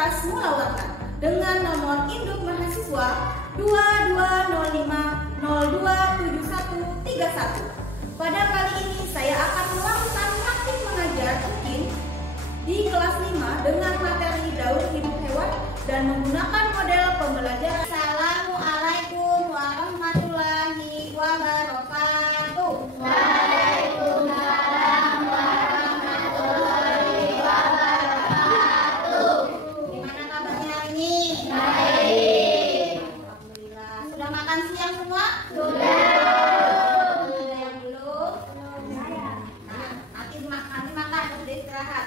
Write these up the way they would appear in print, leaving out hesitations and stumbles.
Universitas Mulawarman dengan nomor induk mahasiswa 2205027131. Pada kali ini saya akan melakukan praktik mengajar UKIN di kelas 5 dengan materi daur hidup hewan dan menggunakan model pembelajaran. Assalamualaikum warahmatullahi wabarakatuh. Waalaikumsalam warahmatullahi wabarakatuh. Gimana kabarnya hari ini? Baik. Alhamdulillah. Sudah makan siang semua? Sudah. Ada yang belum? Nah, nanti makan terus istirahat.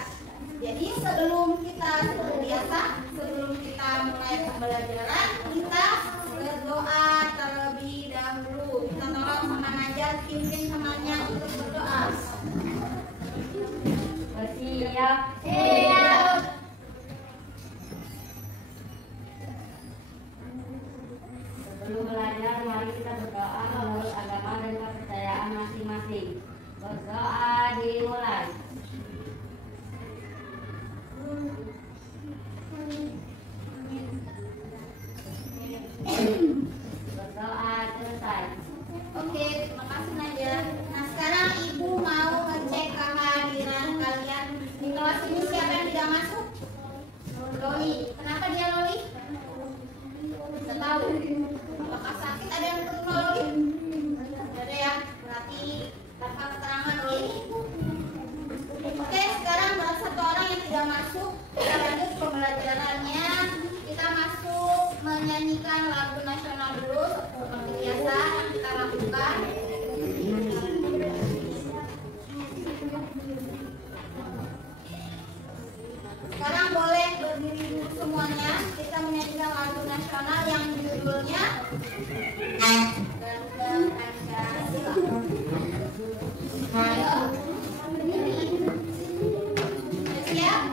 Jadi sebelum kita seperti biasa, sebelum kita mulai pembelajaran, kita berdoa terlebih dahulu. Kita tolong sama Najat pimpin temannya untuk berdoa. Siap. Siap. Sebelum belajar, mari kita berdoa menurut agama dan kepercayaan masing-masing. Berdoa dimulai. Berdoa selesai. Oke, terima kasih Najat. Nah, sekarang Ibu mau ngecek kehadiran kalian di kelas ini. Siapa yang tidak masuk? Loli. Kenapa dia Loli? Tidak tahu. Apakah sakit? Ada yang ketemu Loli? Tidak ada ya. Berarti tanpa keterangan Loli. Oke, sekarang buat satu orang yang tidak masuk, kita lanjut pembelajarannya. Kita masuk menyanyikan lagu nasional dulu seperti biasa yang kita lakukan. Sekarang boleh berdiri dulu semuanya. Kita menyanyikan lagu nasional yang judulnya Garuda Pancasila. Ayo, berdiri. Sudah siap?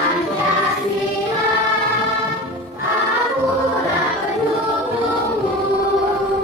Pancasila, aku tak pendukungmu.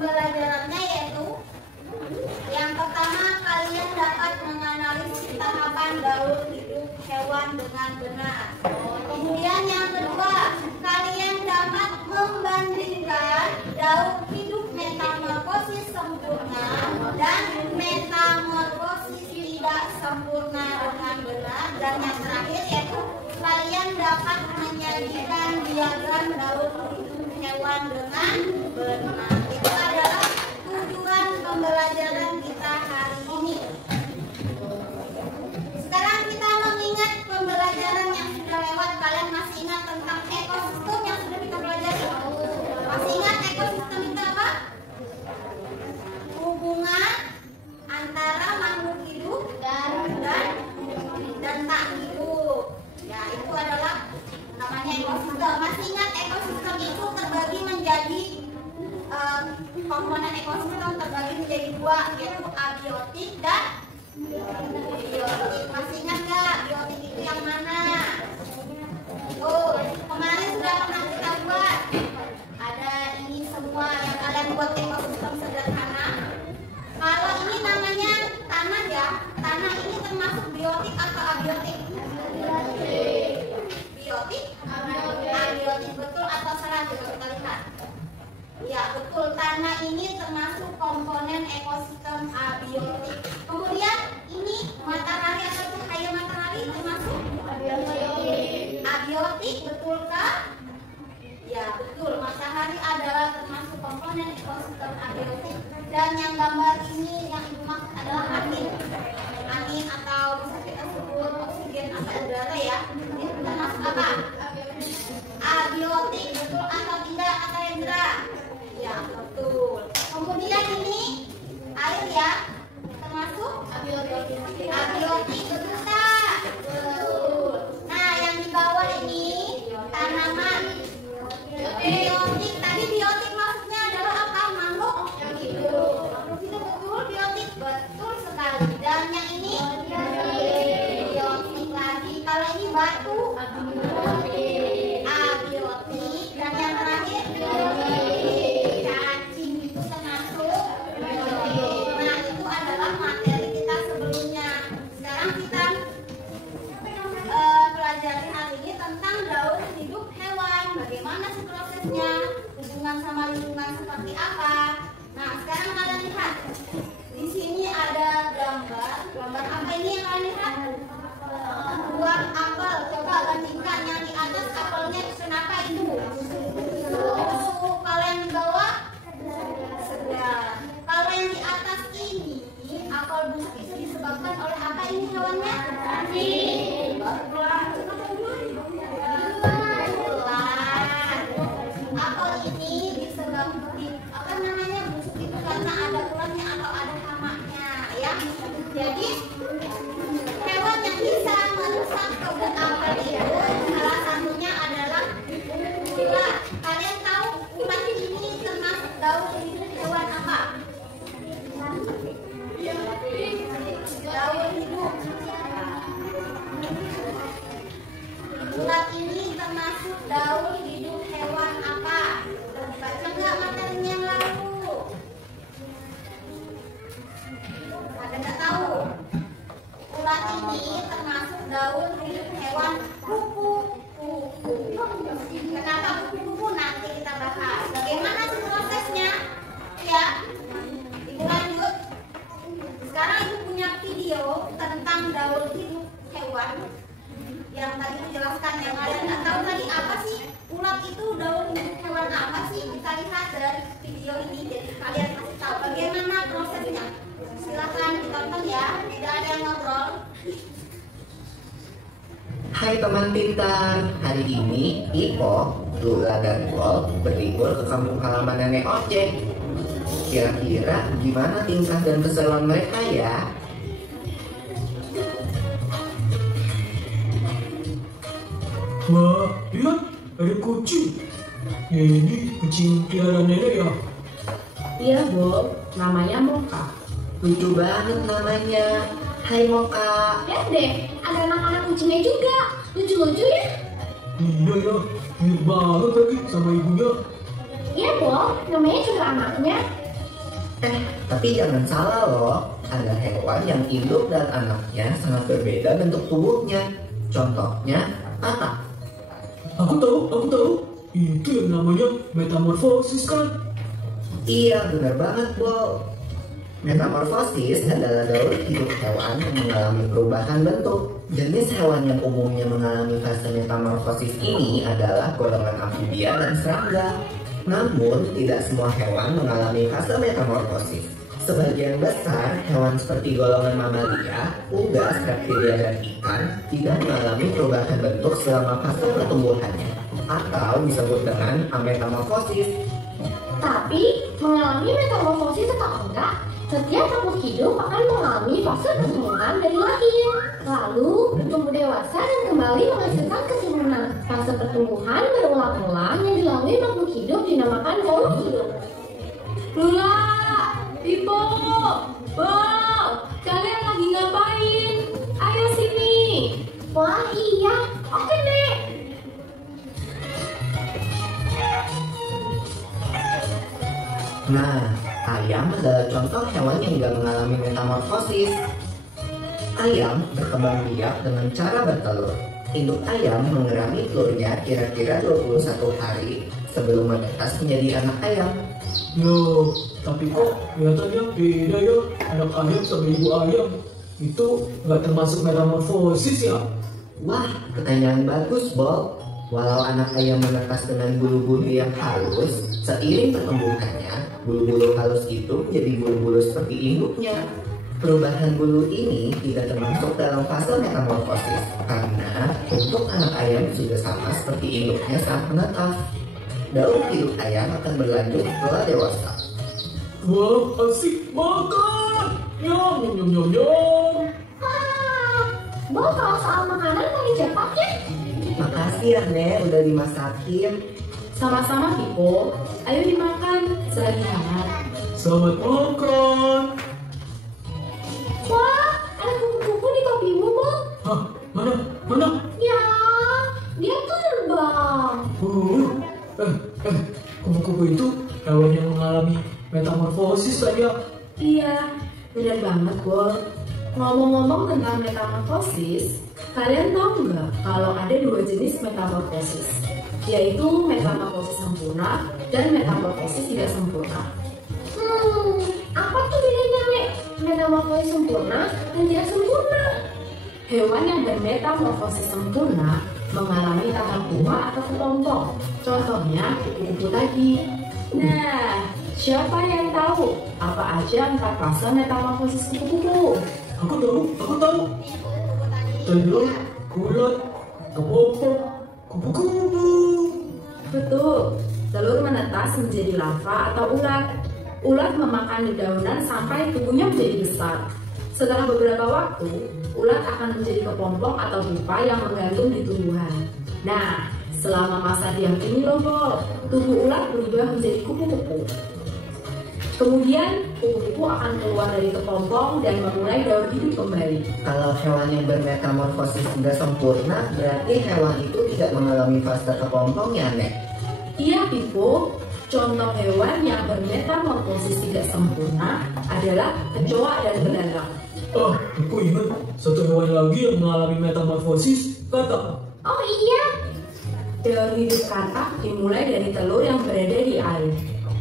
Pembelajarannya yaitu yang pertama, kalian dapat menganalisis tahapan daur hidup hewan dengan benar. Kemudian yang kedua, kalian dapat membandingkan daur hidup metamorfosis sempurna dan metamorfosis tidak sempurna dengan benar. Dan yang terakhir yaitu kalian dapat menyajikan diagram daur hidup hewan dengan benar. Itu adalah tujuan pembelajaran kita hari ini. Sekarang kita mengingat pembelajaran yang sudah lewat. Kalian masih ingat tentang ekosistem yang sudah kita pelajari? Masih ingat ekosistem itu apa? Hubungan antara makhluk hidup dan tak hidup. Ya, itu adalah namanya ekosistem. Masih ingat ekosistem itu terbagi menjadi komponen ekosistem terbagi menjadi dua, yaitu abiotik dan biotik. Masih ingat nggak biotik itu yang mana? Oh, kemarin sudah pernah kita buat. Ada ini semua yang kalian buat ekosistem sederhana. Kalau ini namanya tanah ya, tanah ini termasuk biotik atau abiotik? Biotik? Abiotik, betul atau salah? Coba kita lihat. Ya, betul, tanah ini termasuk komponen ekosistem abiotik. Kemudian ini matahari atau cahaya matahari termasuk abiotik, betulkah? Ya, betul, matahari adalah termasuk komponen ekosistem abiotik. Dan yang gambar ini yang ibu maksud adalah angin. Angin atau bisa kita sebut oksigen atau udara ya. Itu termasuk apa? Abiotik, betul atau tidak, kata Hendra? Ya, betul. Kemudian ini air ya, termasuk abiotik, betul tak? Betul. Nah, yang di bawah ini tanaman biotik. Tadi biotik maksudnya adalah apa? Makhluk hidup. Makhluk hidup, betul. Biotik, betul sekali. Dan yang ini biotik lagi. Kalau ini batu abiotik. Dan yang terakhir cacing, itu termasuk biotik. Nah, itu adalah materi kita sebelumnya. Sekarang kita pelajari hari ini tentang daur hidup hewan. Bagaimana sih prosesnya? Hubungan sama lingkungan seperti apa? Nah, sekarang kalian lihat. Di sini ada gambar. Gambar apa ini yang kalian lihat? Buah apel. Coba bandingkan yang di atas apelnya kenapa itu? Kalau yang di bawah sedang. Kalau yang di atas ini apel busuk itu disebabkan oleh apa ini hewannya? Apel ini disebabkan apa namanya busuk itu karena ada ularnya atau ada hamaknya ya. Jadi hewan yang bisa merusak kebun apel itu salah satunya adalah ular. Kalian tahu ular ini termasuk daur hidup hewan apa? Daur hidup. Ular ini termasuk daur hidup hewan apa? Baca nggak materinya yang lalu? Ada nggak tahu? Ular ini termasuk daur hidup hewan kupu-kupu. Kenapa kupu-kupu? Nanti kita bahas. Bagaimana sih prosesnya? Ya, ibu lanjut. Sekarang ibu punya video tentang daur hidup hewan yang tadi menjelaskan. Yang kalian nggak tahu tadi apa sih ulat itu daur hidup hewan apa sih? Kita lihat dari video ini, jadi kalian kasih tahu bagaimana prosesnya. Silakan ditonton ya, tidak ada yang ngobrol. Hai teman pintar, hari ini Ipo, Lula, dan Bol berlibur ke kampung halaman nenek ojek. Kira-kira gimana tingkah dan keseruan mereka ya? Wah, lihat ada kucing. Ini kucing piara nenek ya? Iya, Bob. Namanya Moka. Lucu banget namanya. Hai Moka. Lihat deh, ada anak-anak kucingnya juga. Lucu-lucu ya? Iya ya, mirip banget lagi sama ibunya. Iya, Bob. Namanya juga anaknya. Tapi jangan salah loh. Ada hewan yang induk dan anaknya sangat berbeda bentuk tubuhnya. Contohnya, katak. Aku tahu. Itu yang namanya metamorfosis kan? Iya, benar banget, Bo. Metamorfosis adalah daur hidup hewan yang mengalami perubahan bentuk. Jenis hewan yang umumnya mengalami fase metamorfosis ini adalah golongan amfibia dan serangga. Namun, tidak semua hewan mengalami fase metamorfosis. Sebagian besar hewan seperti golongan mamalia, unggas, reptilia, dan ikan tidak mengalami perubahan bentuk selama fase pertumbuhannya, atau disebut dengan ametamorfosis. Tapi, mengalami metamorfosis atau enggak, setiap makhluk hidup akan mengalami fase pertumbuhan dari lahir, lalu tumbuh dewasa dan kembali menghasilkan keturunan. Fase pertumbuhan berulang-ulang yang dilalui makhluk hidup dinamakan makhluk hidup. Lula, Pipo, Bob, kalian lagi ngapain? Ayo sini. Wah iya, oke Nek. Nah, ayam adalah contoh hewan yang tidak mengalami metamorfosis. Ayam berkembang biak dengan cara bertelur. Induk ayam mengerami telurnya kira-kira 21 hari sebelum menetas menjadi anak ayam. Yo, tapi kok kelihatannya beda ya anak ayam sama ibu ayam. Itu nggak termasuk metamorfosis ya? Wah, pertanyaan bagus, Bob. Walau anak ayam menetas dengan bulu-bulu yang halus, seiring pertumbuhannya, bulu-bulu halus itu menjadi bulu-bulu seperti induknya. Perubahan bulu ini tidak termasuk dalam fase metamorfosis, karena untuk anak ayam sudah sama seperti induknya saat menetas. Daur hidup ayam akan berlanjut setelah dewasa. Wah, asik makan. Nyam. Bob, kalau soal makanan paling cepat ya. Makasih ya, Nek, udah dimasakin. Sama-sama, Pipo. Ayo dimakan, selagi hangat. Selamat makan. Wah, ada kupu-kupu di kopimu, Bob. Hah, mana? Ya, dia terbang. Kupu-kupu itu hewan yang mengalami metamorfosis saja. Iya, benar banget, Bob. Ngomong-ngomong tentang metamorfosis, kalian tahu nggak kalau ada dua jenis metamorfosis, yaitu metamorfosis sempurna dan metamorfosis tidak sempurna. Apa tuh bedanya, Nek? Metamorfosis sempurna dan tidak sempurna. Hewan yang bermetamorfosis sempurna mengalami tahap tua atau kepompong. Contohnya kupu-kupu tadi. Nah, siapa yang tahu apa aja 4 fase metamorfosis kupu-kupu? Aku tahu. Telur, ulat, kepompong, kupu-kupu. Betul, telur menetas menjadi larva atau ulat. Ulat memakan dedaunan sampai tubuhnya menjadi besar. Setelah beberapa waktu, ulat akan menjadi kepompong atau pupa yang menggantung di tumbuhan. Nah, selama masa diam ini loh, Bob, tubuh ulat berubah menjadi kupu-kupu. Kemudian, kupu-kupu akan keluar dari kepompong dan memulai daur hidup kembali. Kalau hewan yang bermetamorfosis tidak sempurna, berarti hewan itu tidak mengalami fase kepompong ya, Nek? Iya, Pipo. Contoh hewan yang bermetamorfosis tidak sempurna adalah kecoa dan belalang. Aku ingat satu hewan lagi yang mengalami metamorfosis, katak. Oh iya, Daur hidup katak dimulai dari telur yang berada di air.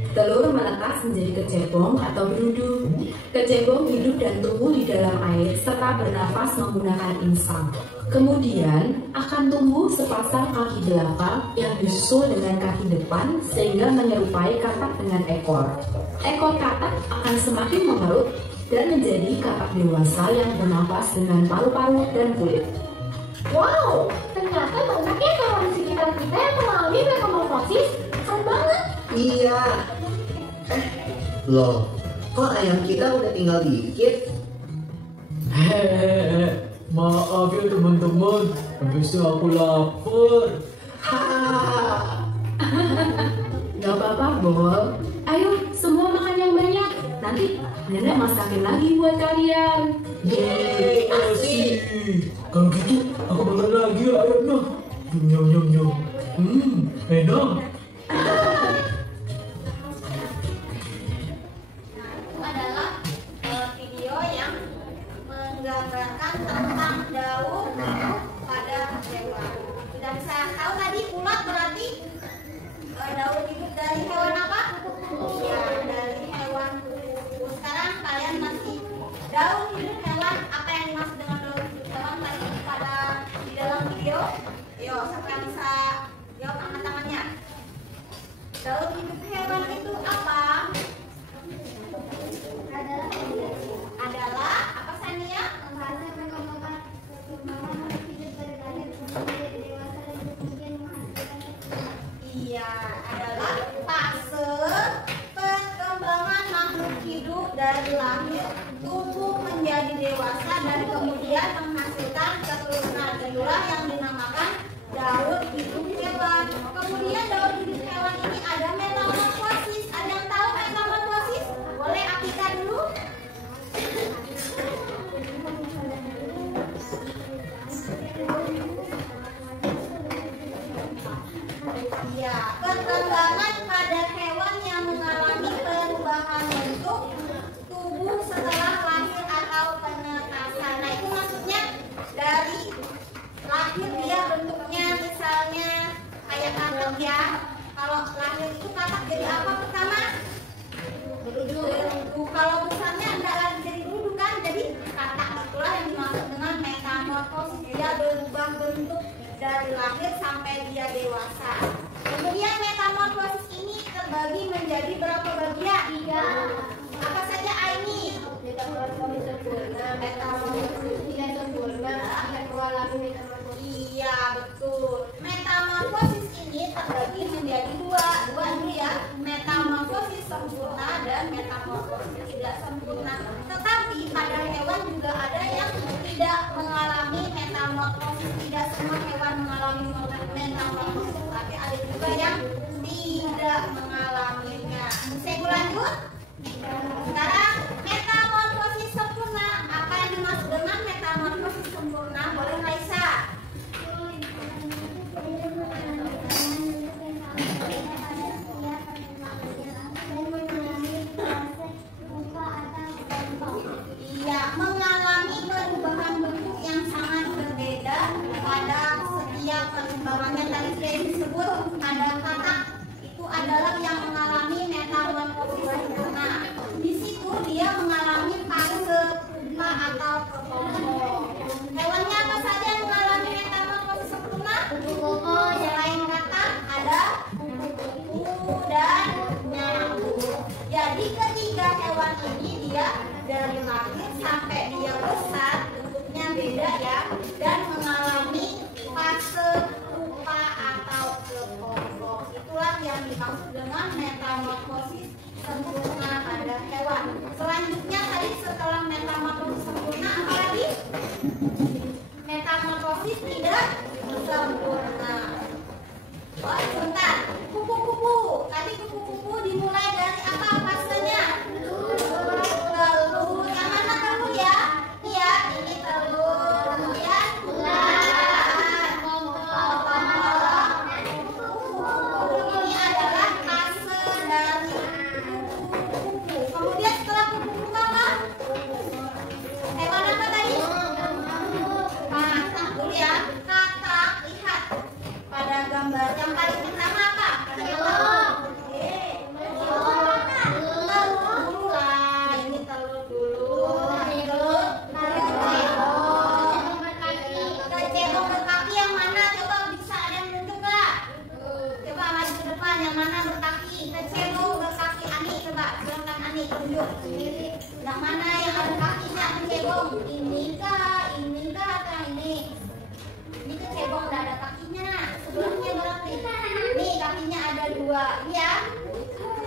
Telur menetas menjadi kecebong atau berudu. Kecebong hidup dan tumbuh di dalam air serta bernafas menggunakan insang. Kemudian akan tumbuh sepasang kaki belakang yang disusul dengan kaki depan sehingga menyerupai katak dengan ekor. Ekor katak akan semakin mengerut dan menjadi katak dewasa yang bernafas dengan paru-paru dan kulit. Wow, ternyata banyak ya hewan di sekitar kita yang mengalami metamorfosis. Keren banget. Iya. Loh, kok ayam kita udah tinggal dikit? Hehehe, maaf ya teman-teman, habis itu aku lapar. Gak apa-apa, Bol. Ayo, semua makan yang banyak. Nanti nenek masakin lagi buat kalian. Yeay, asik. Kalau gitu, aku makan lagi ya ayamnya. Nyom nyom nyom. Enak. Itu adalah video yang menggambarkan tentang daun pada hewan. Sudah bisa tahu tadi ulat berarti daun hidup dari hewan apa? Ya, dari hewan kuku. Sekarang kalian masih daun hidup hewan. Apa yang dimaksud dengan daun hidup hewan tadi pada di dalam video? Yo, siapa yang bisa jawab angkat tangannya? Daun hidup hewan itu apa? Adalah apa Sania? Iya, adalah fase perkembangan makhluk hidup dari lahir, tumbuh menjadi dewasa dan kemudian menghasilkan keturunan. Itulah yang dinamakan daun hidup hewan. Kemudian daun hidup hewan ini ada metamorfosis. Ada yang tahu metamorfosis? Boleh Akika dulu? Ya, perkembangan pada hewan yang mengalami perubahan bentuk tubuh setelah lahir atau penetasan. Nah, itu maksudnya dari lahir dia bentuknya misalnya kayak katak ya. Kalau lahir itu katak jadi apa pertama? Berudu. Kalau besarnya enggak lagi jadi berudu kan? Jadi katak itulah yang dimaksud dengan metamorfosis. Dia berubah bentuk dari lahir sampai dia dewasa. Kemudian metamorfosis ini terbagi menjadi berapa bagian? 3. Apa saja Aini? Metamorfosis sempurna, metamorfosis tidak sempurna, akan mengalami metamorfosis. Iya betul. Metamorfosis ini terbagi menjadi dua dulu ya. Metamorfosis sempurna dan metamorfosis tidak sempurna. Tetapi pada hewan juga ada yang tidak mengalami metamorfosis. Tidak semua hewan mengalami metamorfosis, tapi ada juga yang tidak mengalaminya. Saya lanjut. Sekarang metamorfosis sempurna. Apa yang dimaksud dengan metamorfosis sempurna? Boleh Raisa? Iya, mengalami perubahan bentuk yang sangat berbeda pada setiap perkembangannya. Tadi sudah disebut ada katak, itu adalah yang mengalami metamorfosis sempurna. Di situ dia mengalami fase pupa atau kepompong. Hewannya apa saja yang mengalami metamorfosis sempurna? Selain katak ada kuku dan nyamuk. Jadi ketiga hewan ini dia dari lahir sampai dia besar bentuknya beda ya, dan mengalami fase pupa atau kepompong. Itulah yang dimaksud dengan metamorfosis sempurna pada hewan. Selanjutnya tadi setelah metamorfosis sempurna apa lagi? Metamorfosis tidak sempurna. Oh sebentar, kupu-kupu. Tadi kupu-kupu dimulai dari apa fasenya? Telur. Yang mana telur ya? Iya, ini telur. Kemudian ini adalah fase dari kupu-kupu. Kemudian setelah kupu-kupu apa? Hewan apa tadi? Katak dulu ya. Katak, lihat pada gambar yang paling pertama apa? Ya,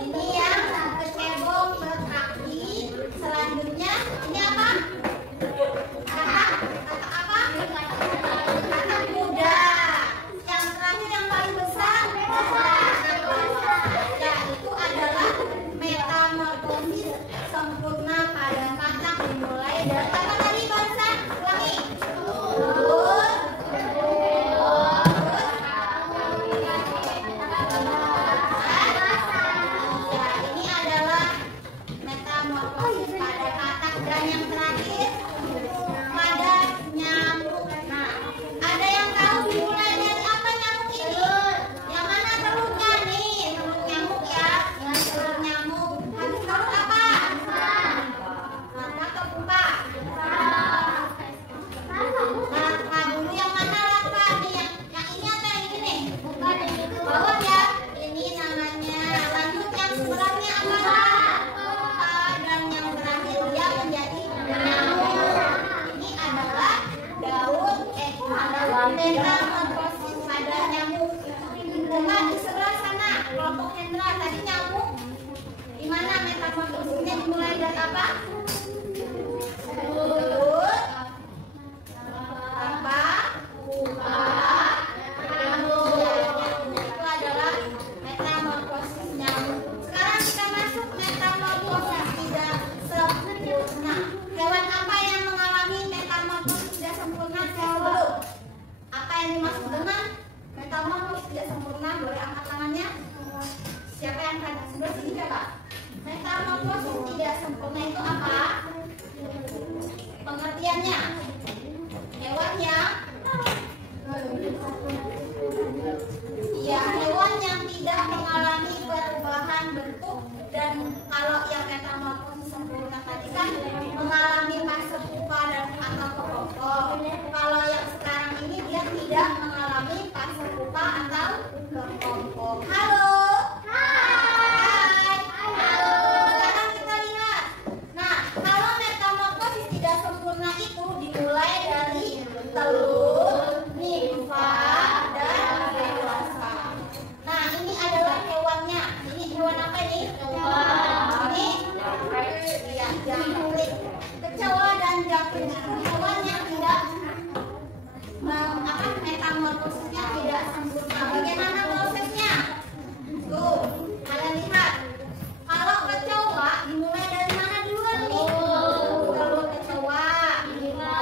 ini yang kecebong berkaki. Selanjutnya ini apa? Katak apa? Katak kuda. Yang terakhir yang paling besar, ya itu adalah metamorfosis sempurna pada katak dimulai dari apa tadi bangsa? Ulangi. Ini adalah metamorfosis pada katak dan yang terakhir pada nyamuk. Nah, ada yang tahu dimulai dari apa nyamuk ini? Yang mana telurnya nih? Telur nyamuk ya. Telur nyamuk. Habis telur apa? Larva atau pupa? Larva dulu yang mana larva nih? Yang ini atau yang ini nih? Bawah ya. Ini namanya. Lanjut yang sebelahnya apa? Pupa. Dan yang terakhir dia menjadi nyamuk. Ini adalah daun adalah metamorfosis pada nyamuk. Coba di sebelah sana kelompok Hendra tadi nyamuk. Gimana metamorfosisnya dimulai dari apa? Telur, apa? Pupa, nyamuk. Itu adalah metamorfosis nyamuk. Sekarang kita masuk metamorfosis tidak sempurna. Hewan apa yang mengalami metamorfosis tidak sempurna? Cek dulu. Apa yang dimaksud dengan metamorfosis tidak sempurna? Boleh angkat tangannya. Siapa yang akan sebelah sini coba? Metamorfosis tidak sempurna itu apa? Pengertiannya, hewan yang hewan yang tidak mengalami perubahan bentuk. Dan kalau yang metamorfosis sempurna tadi kan mengalami fase pupa dan atau kepompong. Kalau yang sekarang ini dia tidak mengalami fase pupa atau kepompong. Halo. Hai. Halo. Sekarang kita lihat. Nah, kalau metamorfosis tidak sempurna itu dimulai dari telur, nimfa, dan dewasa. Nah, ini adalah hewannya. Ini hewan apa ini? Ini ya, jangkrik. Kecoa dan jangkrik itu hewan yang tidak metamorfosisnya tidak sempurna. Bagaimana prosesnya? Tuh, kalian lihat. Kalau kecoa dimulai dari mana duluan nih? Telur kecoa, nimfa,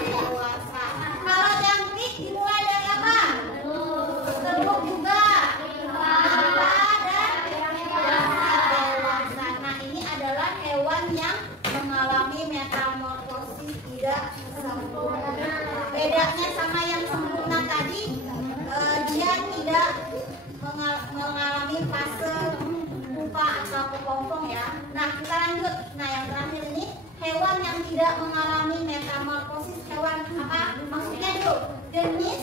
dewasa. Kalau jangkrik dimulai dari apa? Telur juga, nimfa, dan dewasa. Nah, ini adalah hewan yang mengalami metamorfosis tidak sempurna. Bedanya sama yang sempurna tadi, dia tidak mengalami fase pupa atau kepompong ya. Nah, kita lanjut. Nah, yang terakhir ini hewan yang tidak mengalami metamorfosis. Hewan apa? Maksudnya dulu jenis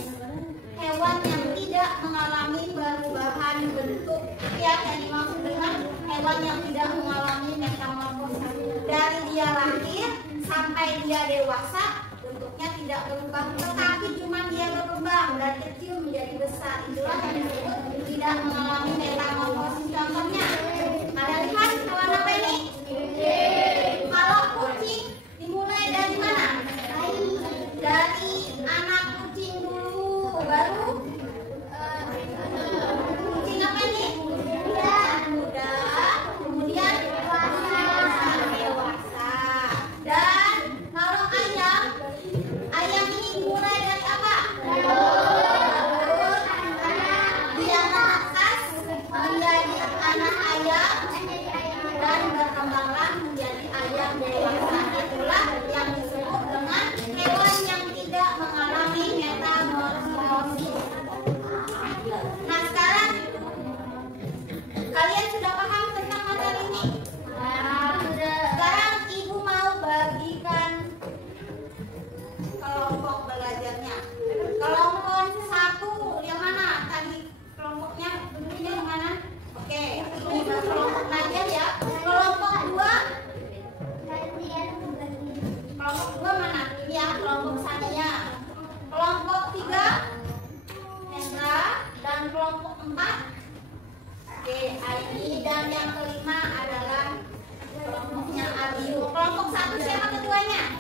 hewan yang tidak mengalami perubahan bentuk. Ya, yang dimaksud dengan hewan yang tidak mengalami metamorfosis. Dari dia lahir sampai dia dewasa bentuknya tidak berubah, tetapi cuma dia berkembang dari kecil menjadi besar. Itulah yang disebut tidak mengalami metamorfosis. Contohnya, kalian lihat hewan apa ini? Kalau kucing dimulai dari mana? Dari anak kucing dulu, baru kucing apa ini? Muda, kemudian dewasa. Dan kalau ayam ini dimulai dari apa? Dia atas menjadi anak ayam dan berkembanglah menjadi ayam dewasa. Itulah yang disebut dengan hewan yang tidak mengalami metamorfosis. Nah, sekarang kalian sudah paham tentang materi ini? Sekarang ibu mau bagikan kelompok belajarnya. Kelompok 1 yang mana? Tadi kelompoknya dulunya yang mana? Oke, ini kelompok belajar ya. Kelompok 2. Kelompok 2 mana? Ini ya, kelompok Sania. Kelompok 3 Hendra. Yang kelompok 4 Aini, dan yang kelima adalah kelompoknya Abiu. Kelompok 1 siapa ketuanya?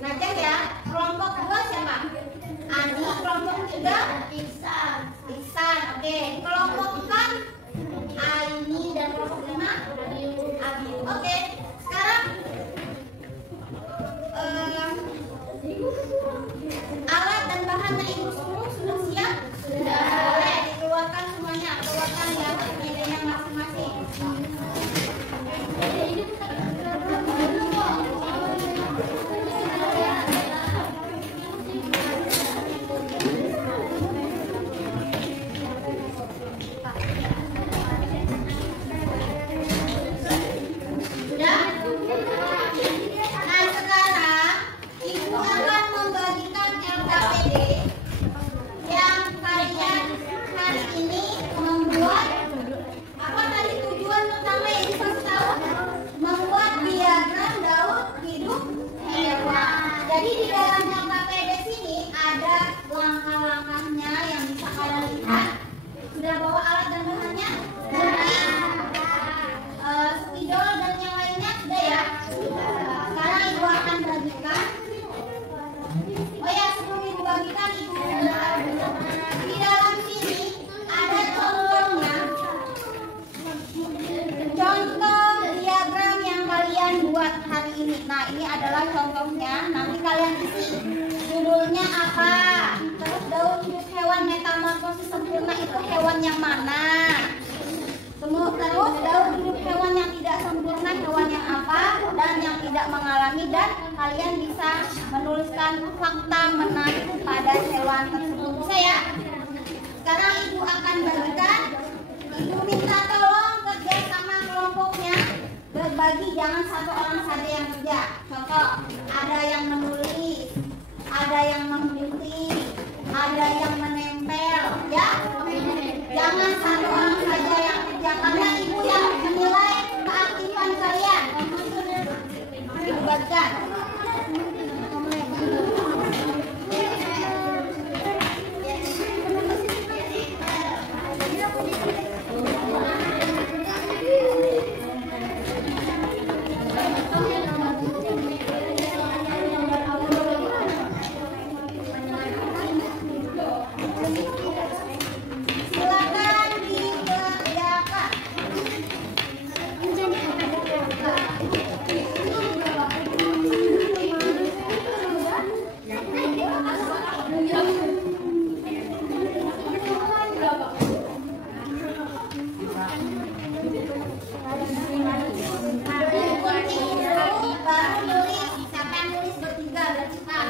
Najah ya. Kelompok 2 siapa? Adi. Kelompok 3 Iksan. Oke. Kelompok 4 Aini, dan kelompok 5 Abiu. Oke. Sekarang alat dan bahannya ibu semua sudah siap? Sudah. Boleh dikeluarkan semuanya. Keluarkan ya media masing-masing. Sudah? Nah, sekarang ibu akan membagikan LKPD yang kalian hari ini membuat. Apa tadi tujuan pertama yang bisa tahu? Membuat diagram daur hidup hewan. Jadi di dalam LKPD sini ada langkah-langkahnya yang bisa kalian lihat. Sudah bawa alat dan bahannya? Spidol dan yang lainnya sudah ya? Sekarang ibu akan bagikan. Oh ya, sebelum ibu bagikan, ibu di dalam sini ada contohnya. Contoh diagram yang kalian buat hari ini. Nah, ini adalah contohnya. Nanti kalian isi judulnya apa. Terus daur hidup hewan metamorfosis sempurna itu hewan yang mana. Terus daur hidup hewan yang tidak sempurna hewan yang apa, dan yang tidak mengalami, dan kalian bisa menuliskan fakta menarik pada hewan tersebut. Bisa ya? Sekarang ibu akan bagikan. Ibu minta tolong kerja sama kelompoknya. Berbagi, jangan satu orang saja yang kerja. Contoh, ada yang menulis, ada yang menggunting, ada yang menempel, ya. Jangan satu orang saja yang kerja, karena ibu yang menilai keaktifan kalian. Ibu bagikan. Silakan dikerjakan. Baru nulis. Siapa yang nulis bertiga? Cepat.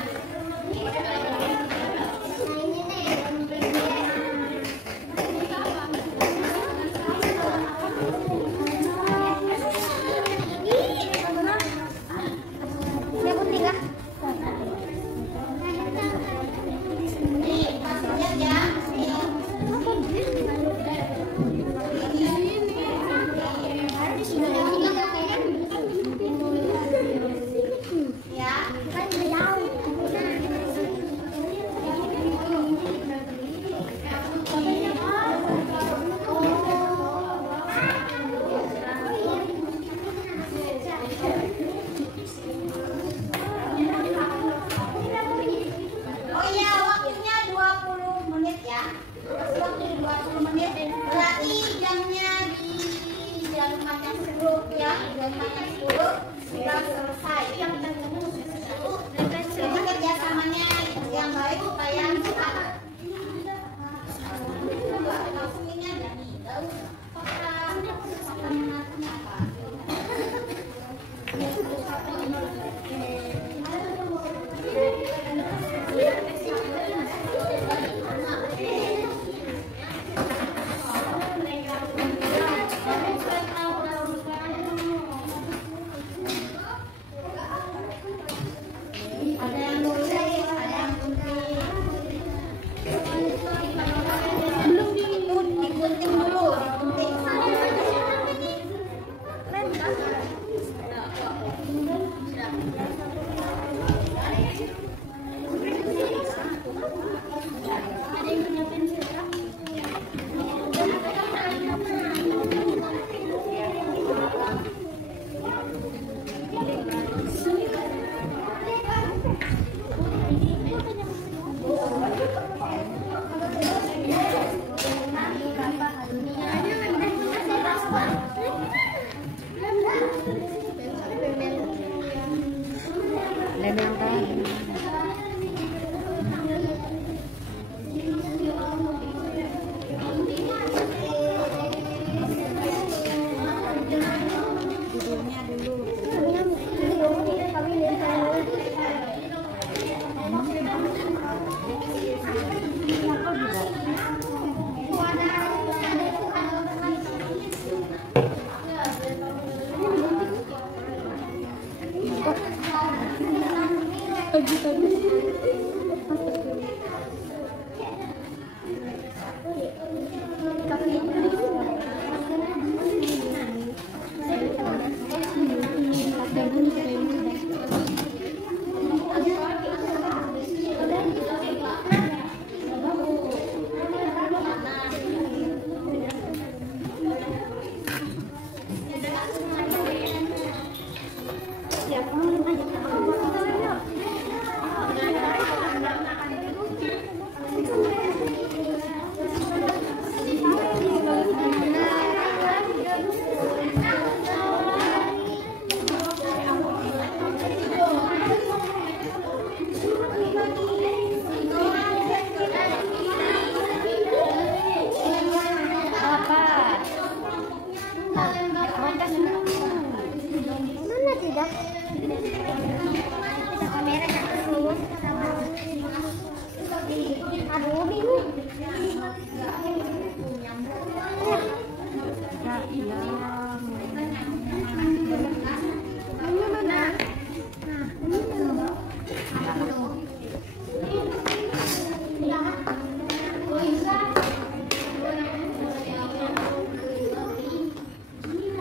Oh iya, waktunya 20 menit ya. Waktu 20 menit. Berarti jamnya di jam makan 10 ya. Jam makan 10 sudah selesai. Jadi kerjasamanya yang baik supaya cepat. Langsung ini aja nih. Daur fakta menariknya apa? Ada yang nulis, ada yang gunting. Belum digunting dulu, digunting. Mana tidak? Kamera aduh bingung.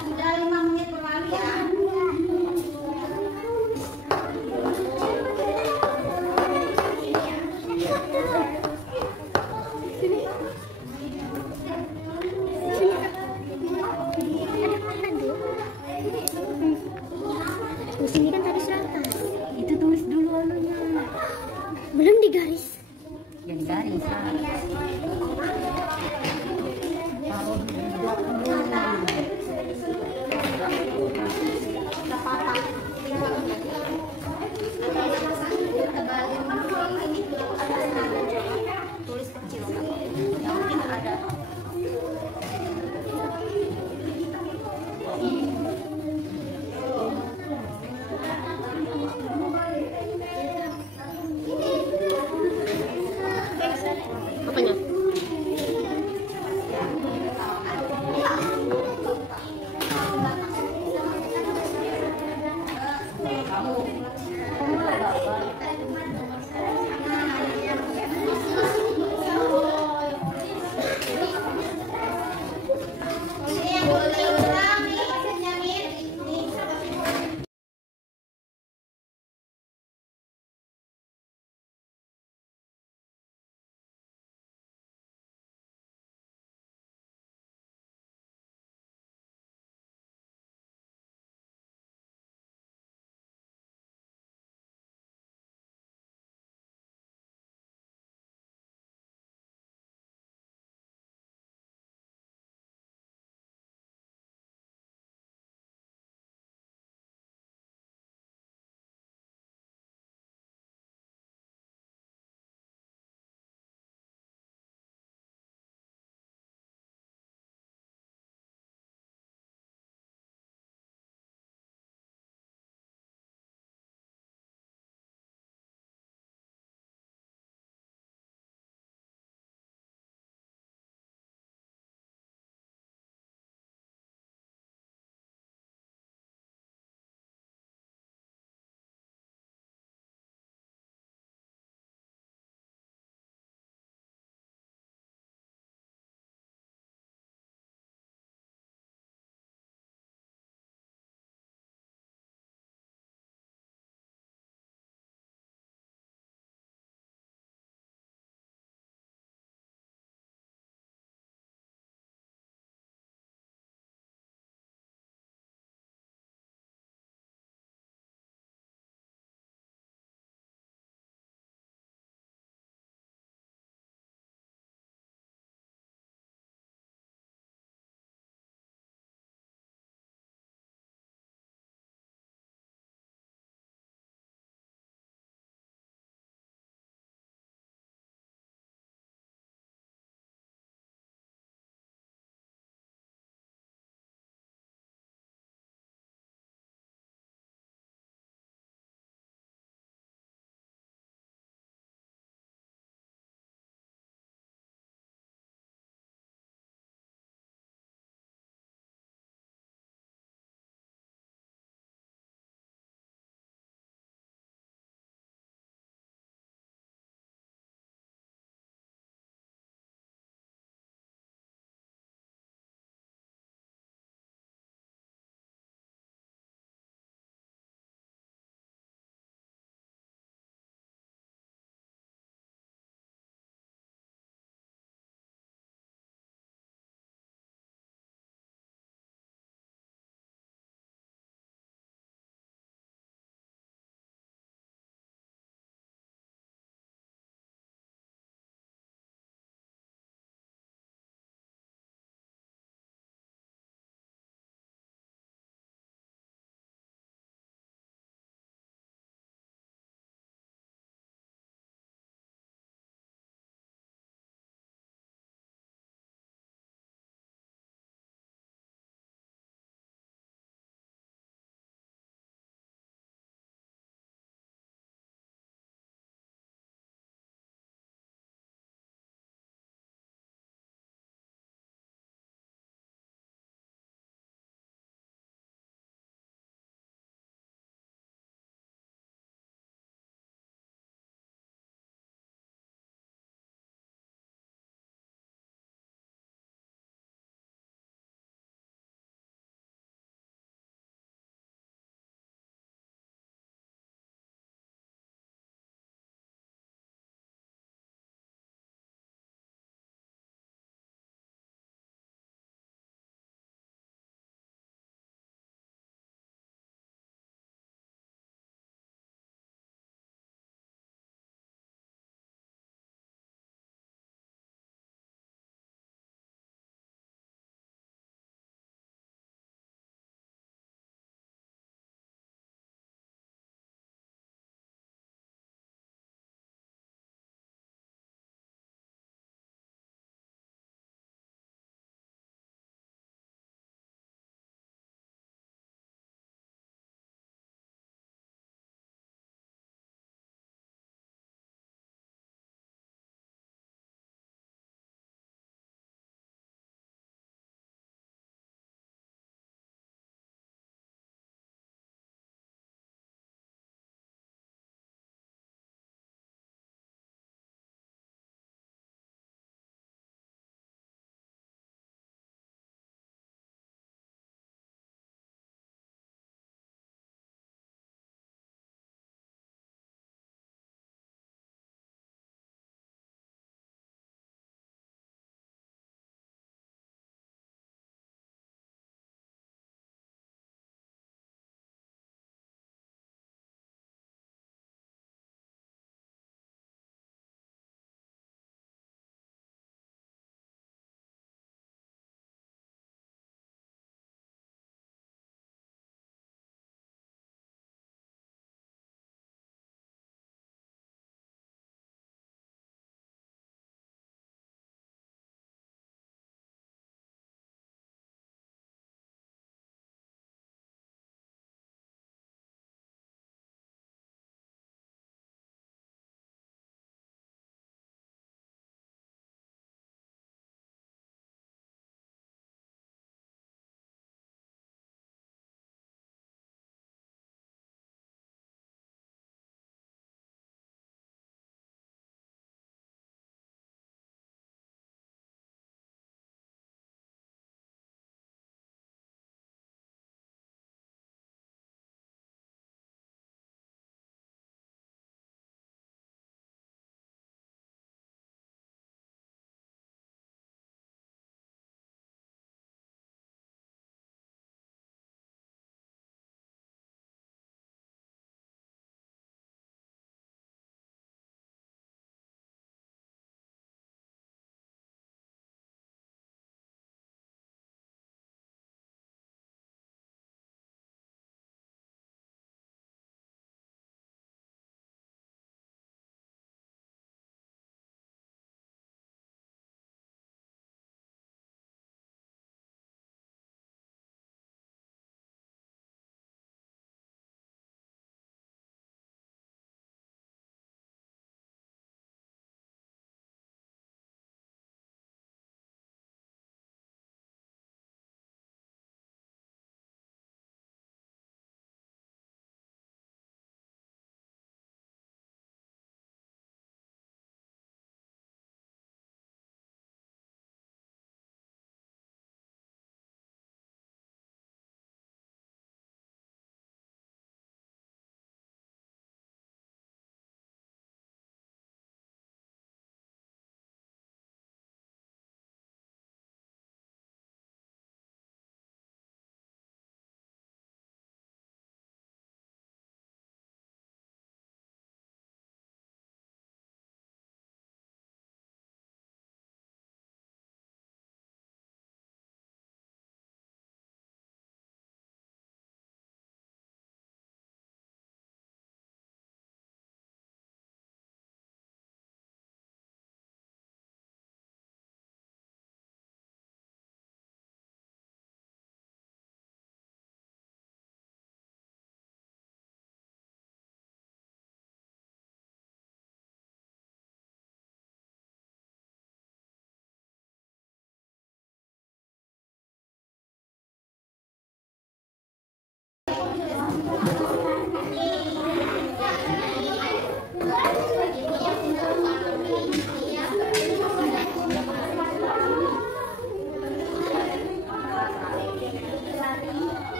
Sudah 5 menit berlalu ya. Sini kan tadi selatan. Itu tulis dulu anunya. Belum digaris. Yang digaris. Tulis kecil. Yang mungkin ada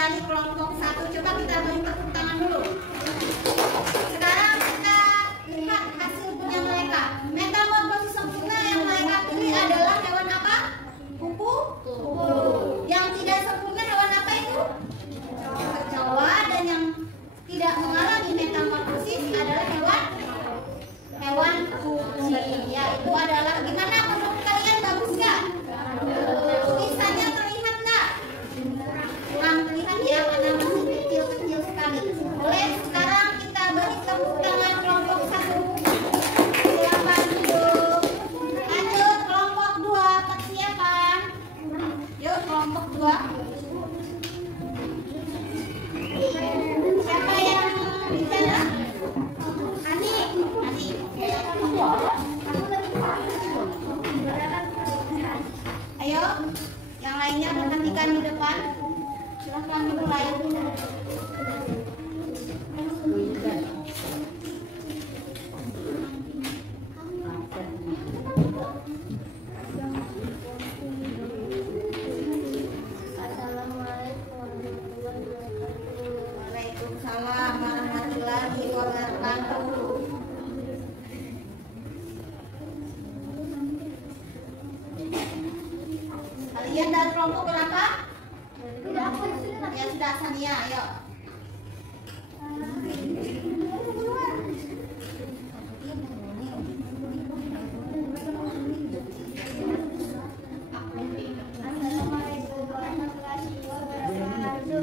dari kelompok 1. Coba kita beri tepuk tangan dulu. Sekarang kita lihat hasil punya mereka. Metamorfosis sempurna yang mereka pilih adalah hewan apa? Kupu. Yang tidak sempurna hewan apa itu? Kecoa. Dan yang tidak mengalami metamorfosis adalah hewan kucing. Ya, itu adalah gimana menurut kalian, bagus nggak? Tulisannya terlihat nggak? Kurang terlihat ya, karena masih kecil-kecil sekali. Boleh sekarang kita beri tepuk tangan kelompok 1. Silakan duduk. Lanjut kelompok 2, persiapan. Yuk kelompok 2. Siapa yang bicara? Ani. Ayo, yang lainnya perhatikan di depan. Silahkan dimulai. Waalaikumsalam warahmatullahi wabarakatuh. Kalian dari kelompok berapa? Ya sudah, Sania, ayo.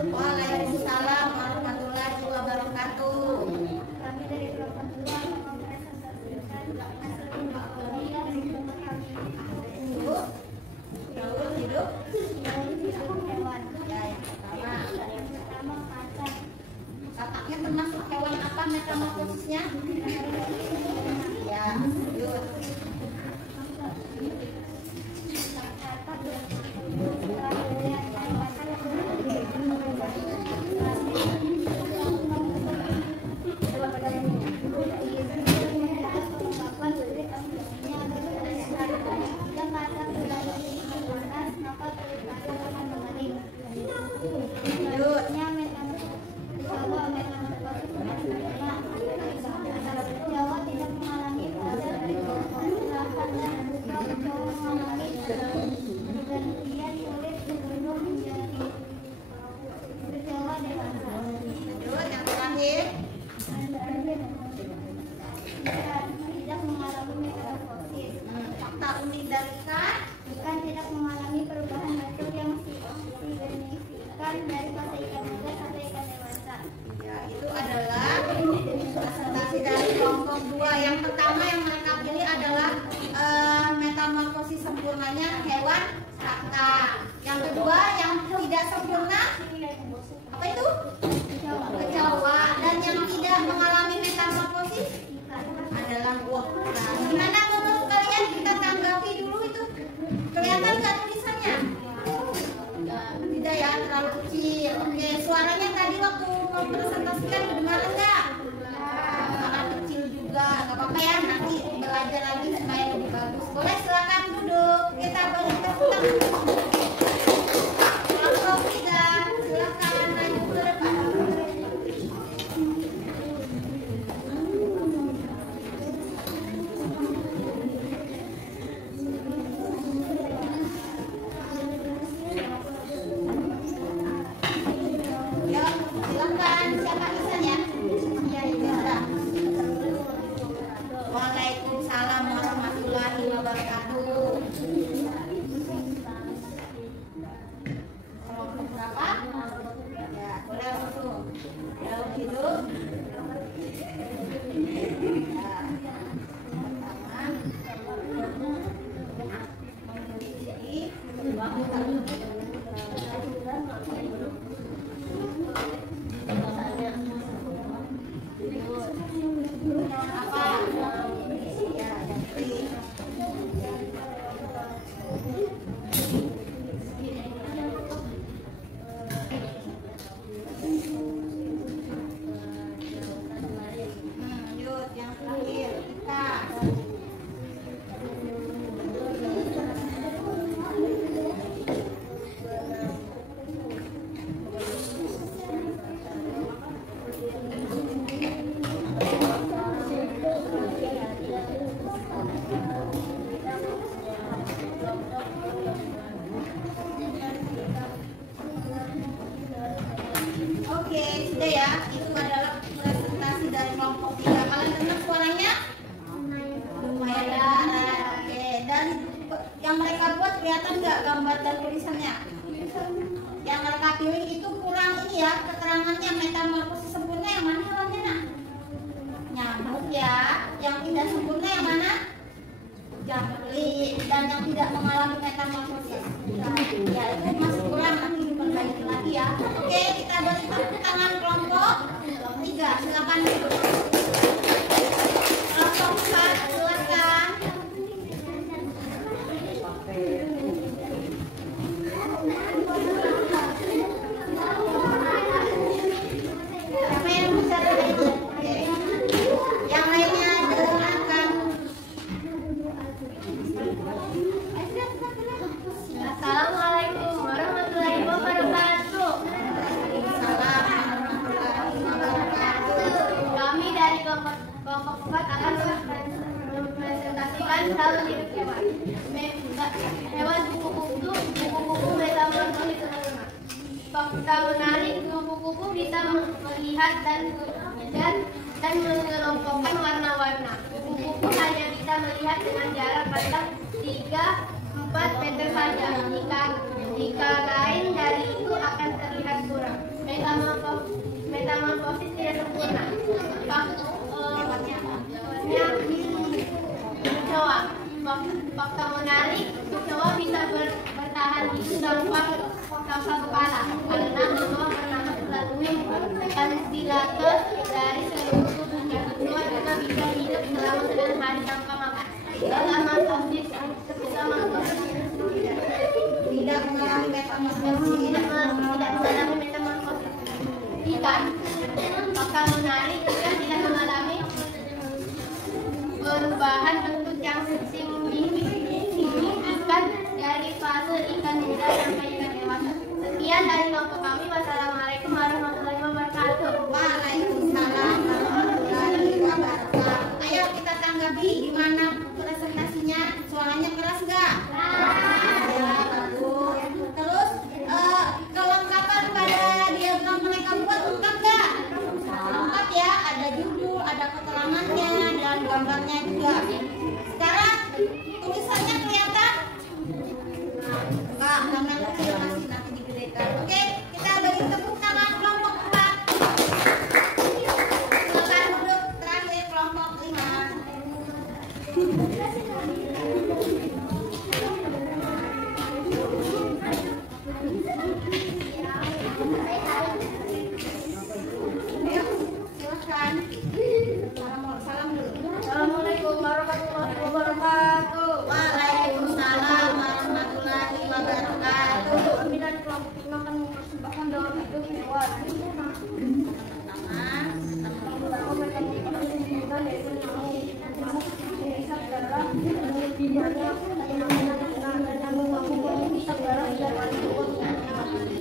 Waalaikumsalam warahmatullahi wabarakatuh. Kami dari kelompok 2 mempresentasikan hasil Hidup. hewan. Ya, yang pertama. Pertama katak. Kataknya termasuk hewan apa metamorfosisnya? Ya, lanjut. Jawa tidak mengalami fase bergantian kulit berubah menjadi berjawa dewasa. Lanjut, yang terakhir. Tidak mengalami metamorfosis. Fakta unik dari ikan. Ikan tidak mengalami perubahan bentuk yang signifikan dari fase ikan muda sampai ikan dewasa. Ya, itu adalah presentasi dari kelompok 2. Yang pertama yang mereka pilih adalah metamorfosis sempurnanya hewan katak. Yang kedua yang tidak sempurna apa itu? Kecoa. Dan yang tidak mengalami metamorfosis adalah buah. Nah, gimana menurut kalian, kita tanggapi dulu itu? Kelihatan nggak tulisannya? Tidak ya, terlalu kecil. Oke, suaranya tadi waktu mau presentasikan kedengaran nggak? Sangat kecil juga. Nggak apa-apa ya, nanti belajar lagi supaya lebih bagus. Boleh, silakan duduk. Kita beri tepuk tangan. Kelompok 3, silakan maju ke depan. Ya, silakan. Siapa misalnya? Ya, bisa. Waalaikumsalam warahmatullahi wabarakatuh. Kelompok berapa? Ya, boleh langsung. Dalam hidup. Ya. Pertama. Oke ya, itu adalah presentasi dari kelompok 3. Kalian dengar suaranya? Lumayan ada. Oke, dan yang mereka buat kelihatan nggak gambar dan tulisannya? Yang mereka pilih itu kurang ini ya, keterangannya. Metamorfosis sempurna yang mana hewannya nak? Nyamuk ya. Yang tidak sempurna yang mana? Jangkrik. Dan yang tidak mengalami metamorfosis ya itu masih kurang, nanti diperbaiki lagi ya. Oke, kita beri tepuk tangan kelompok 3. Silakan. Kelompok 4 silakan. Siapa yang bicara itu? Oke. Yang lainnya dengarkan. Assalamualaikum warahmatullahi wabarakatuh. Kami dari kelompok 4 akan mempresentasikan hal hidup hewan. Hewan kupu-kupu metamorfosis sempurna. Fakta menarik, kupu-kupu bisa melihat dan mengelompokkan warna-warna. Kupu-kupu hanya bisa melihat dengan jarak pandang 3-4 meter saja. Jika lain dari itu akan terlihat kurang. Metamorfosis tidak sempurna. Kecoa. Fakta menarik, kecoa bisa bertahan hidup tanpa kepala karena kecoa pernah melalui ventilator dari seluruh tubuhnya. Kecoa juga bisa hidup selama 9 hari tanpa makan. Metamorfosis Tidak mengalami metamorfosis. Ikan. Fakta menarik, ikan tidak mengalami perubahan bentuk yang signifikan dari fase ikan muda sampai ikan dewasa. Sekian dari kelompok kami. Wassalamualaikum warahmatullahi wabarakatuh. Waalaikumsalam warahmatullahi wabarakatuh. Ayo kita tanggapi gimana presentasinya. Suaranya keras nggak? Ya, bagus. Terus kelengkapan pada diagram mereka buat lengkap nggak? Lengkap ya. Ada judul, ada keterangannya, dan gambarnya juga. Sekarang tulisannya kelihatan? Enggak, karena kecil masih nanti digedekan. Oke, kita beri tepuk tangan kelompok 4. Silakan duduk terakhir kelompok 5. Ayo, silakan. Salam dulu. Assalamualaikum warahmatullahi wabarakatuh. Waalaikumsalam warahmatullahi wabarakatuh. Kami dari kelompok 5 akan mempersembahkan dalam hidup hewan. Pertama, mereka menyebutkan yaitu nyamuk menghisap darah, di mana nyamuk menghisap darah dan antibiotiknya.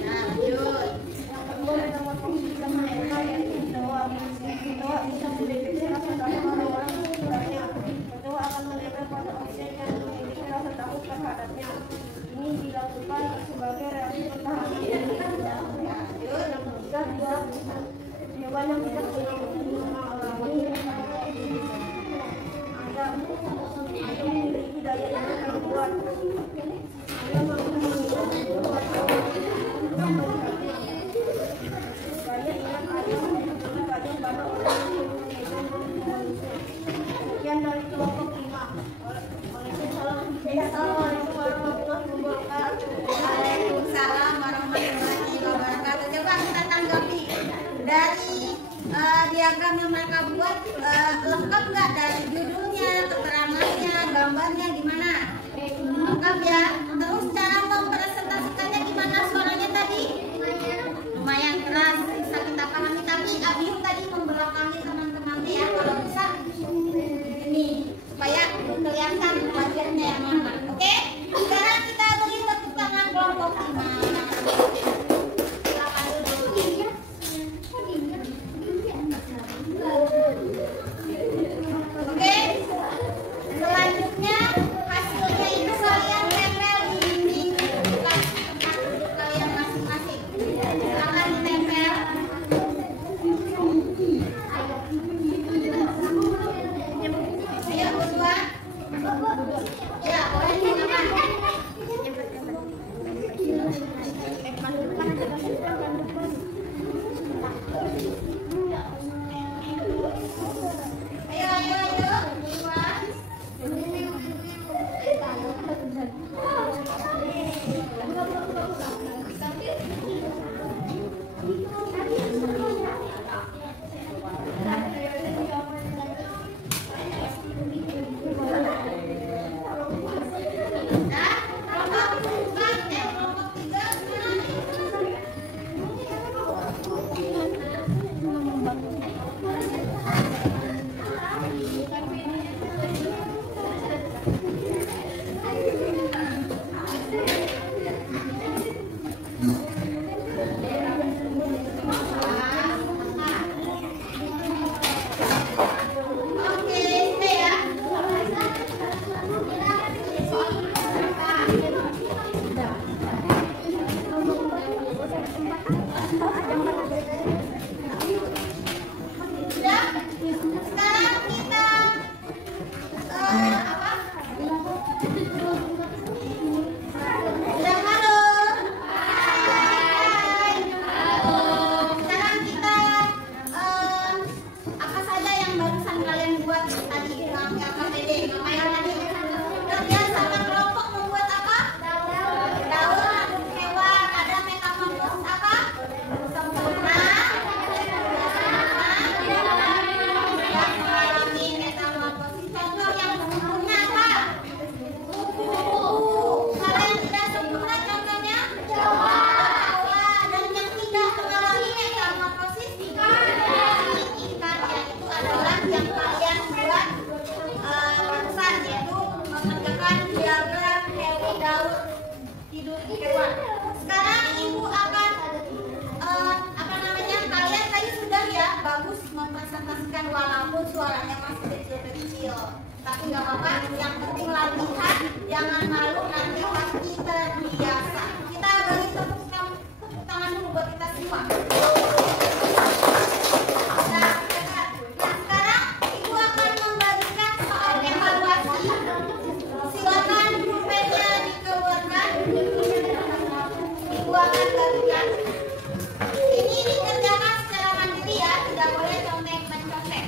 Lanjut. Yang kedua, metamorfosis bisa melahirkan yaitu kecoa bisa mendeteksi rasa takut orang-orang sekitarnya. Kecoa akan menempel pada objek yang memiliki rasa takut terhadapnya. Ini dilakukan sebagai reaksi pertahanan. Yang ketiga, hewan yang tidak mengalami ada memiliki daya yang kuat. Dia mampu menghidup daya ingat ayam kadang pada orang sekian dari kelompok 5. Assalamualaikum warahmatullahi wabarakatuh. Waalaikumsalam warahmatullahi wabarakatuh. Coba kita tanggapi dari diagram yang mereka buat, lengkap nggak dari judulnya, keterangannya, gambarnya gimana? Lengkap ya. Terus cara mempresentasikannya gimana? Suaranya tadi lumayan keras, bisa kita pahami. Tapi Abiyung tadi membelakangi teman-temannya ya, kalau bisa ini supaya kelihatan wajahnya yang mana. Oke? Sekarang kita beri tepuk tangan kelompok 5. Silakan duduk. Oke? Selanjutnya hasilnya itu kalian tempel Sekarang kita apa? Udah halo. Hai. Sekarang kita apa saja yang barusan kalian buat tadi yang KPD? Ngapain tadi? Kerja sama kelompok membuat apa? Daun hewan. Ada metamorfosis apa? Sempurna. Mengalami metamorfosis. Contoh yang sempurna apa? Kalian tidak sempurna contohnya? Dan yang tidak mengalami metamorfosis ikan. Ikan yaitu adalah yang kalian buat barusan, yaitu mengerjakan diagram hewan daun hidup hewan. Sekarang ibu akan apa namanya, kalian tadi sudah ya bagus mempresentasikan walaupun suaranya masih kecil-kecil, tapi nggak apa-apa, yang penting latihan, jangan malu, nanti pasti terbiasa. Kita beri tepuk tangan dulu buat kita semua. Nah, sekarang ibu akan membagikan soal evaluasi. Silakan pulpennya dikeluarkan. Ibu akan bagikan. Ini dikerjakan secara mandiri ya, tidak boleh contek-mencontek.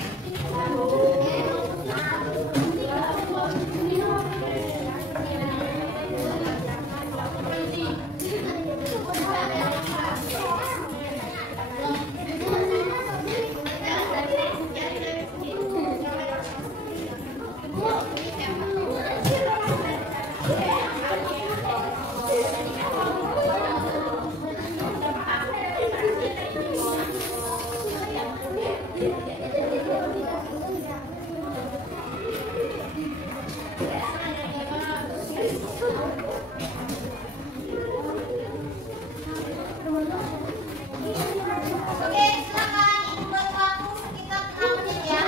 Oke, silakan ibu buat waktu sekitar 6 menit ya.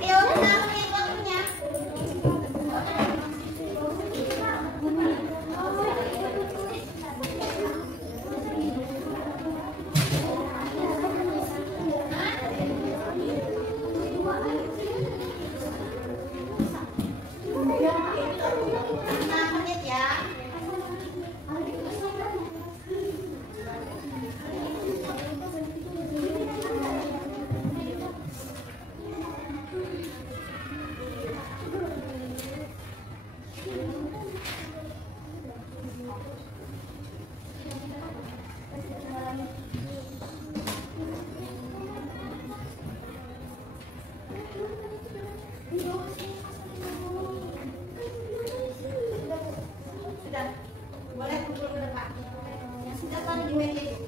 Ayo, 6 menit waktunya. Sudah, boleh kumpul ke depan. Yang sudah kan di meja itu.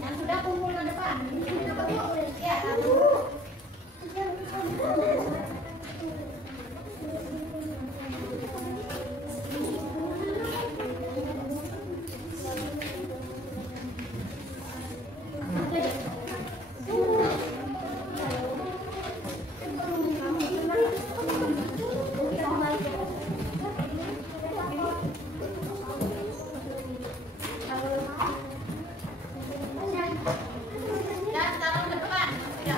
Yang sudah kumpul ke depan. Ya, dan taruh ke depan. Ya.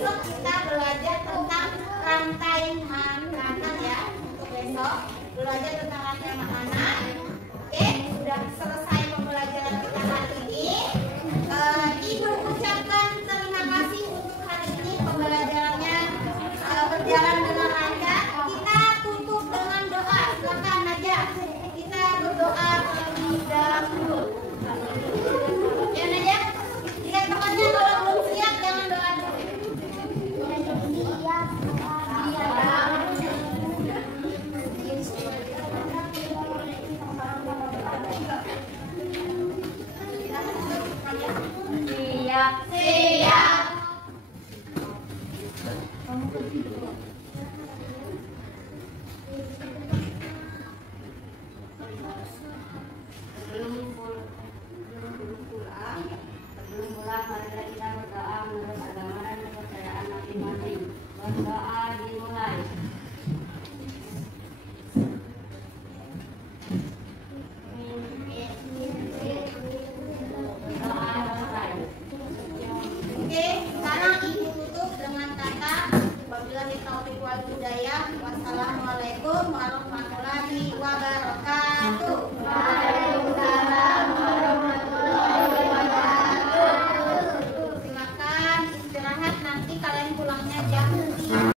besok kita belajar tentang rantai makanan ya. Untuk besok belajar tentang rantai makanan. Oke, sudah selesai pembelajaran kita hari ini. Ibu ucapkan terima kasih untuk hari ini pembelajarannya berjalan dengan lancar. Kita tutup dengan doa. Silakan Naja, kita berdoa terlebih dahulu. Ya Naja, lihat pokoknya kalau belum siap jangan doa dulu. Siap. Siap. Sebelum pulang, marilah kita berdoa menurut agama dan kepercayaan masing-masing. Berdoa dimulai. Berdoa selesai. Oke, sekarang ibu tutup dengan kata wabillahi taufiq wal hidayah. Wassalamualaikum warahmatullahi wabarakatuh. Waalaikumsalam warahmatullahi wabarakatuh. Silakan istirahat, nanti kalian pulangnya jam